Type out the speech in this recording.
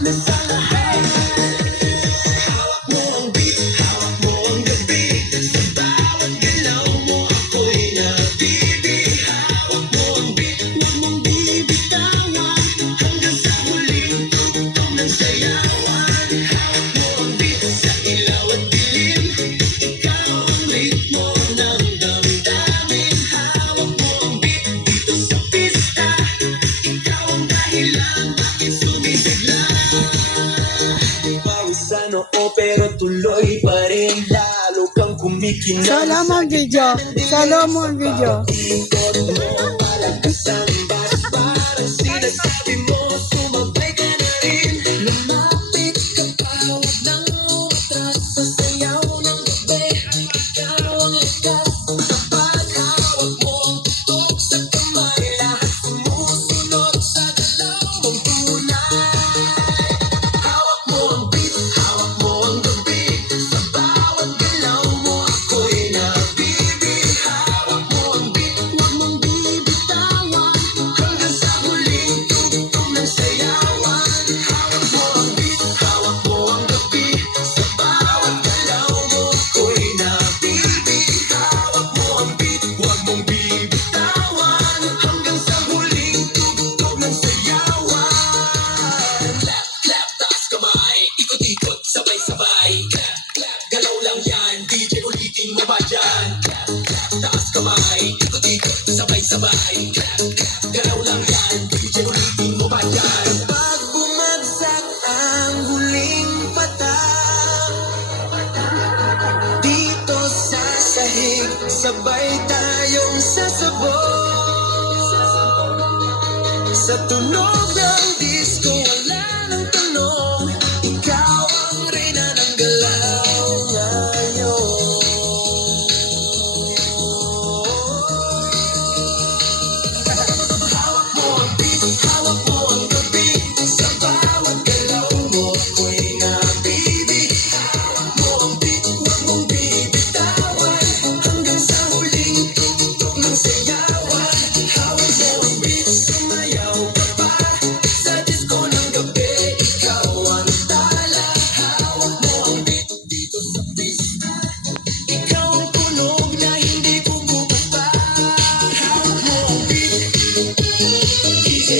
na sa lahat. Hawak mo ang beat, hawak mo ang gabi. Sa bawat galaw mo ako'y nabibi. Hawak mo ang beat, huwag mong bibitawan. Hanggang sa huling tugtog ng sayawan. Hawak mo ang beat sa ilaw at dilim. Ikaw ang ritmo ng damdamin. Hawak mo ang beat dito sa pista. Ikaw ang dahilan bakit sumisigla. Pawisan oo pero tuloy pa rin. Lalo kang kumikinang Solomon video. Solomon video. ikot mo. Palakas ang bass parang sinasabi mo. Sumabay ka na rin. Lumapit ka pa, huwag nang umatras. Sa sayaw ng gabi, ikaw ang lakas. Kapag hawak mo ang tutok sa kamay, lahat sumusunod sa galaw mong tunay. Hawak mo ang beat, hawak mo ang gabi. Sa bawat galaw mo ako'y nabibi. Hawak mo ang beat, huwag mong bibitawan. Hanggang sa huling tugtog ng sayawan. Hawak mo ang beat, hawak mo ang gabi. Sa bawat galaw mo ako'y nabibi. Hawak mo ang beat, huwag mong bibitawan. Hanggang sa huling tugtog ng sayawan. Clap, clap, taas kamay. Ikot-ikot, sabay-sabay. Clap, clap, galaw lang yan. DJ ulitin mo ba dyan? Clap, clap, taas kamay. Ikot-ikot, sabay-sabay. Clap, clap, galaw lang yan. DJ ulitin mo ba dyan? Pag bumagsak ang huling patak, dito sa sahig, sabay tayong sasabog. Sa tunog ng disco, wala nang tanong. Ikaw ang reyna ng galaw ngayon. Hawak mo ang beat, hawak mo ang gabi. Sa bawat galaw mo ako'y nabibi. Hawak mo ang beat, huwag mong bibitawan. Hanggang sa huling tugtog ng sayawan. Hawak mo ang beat, sumayaw ka pa. Sa disco ng gabi, ikaw ang tala. Hawak mo ang beat dito sa pista. Ikaw ang tunog na hindi bumubuka. Hawak mo ang beat, DJ.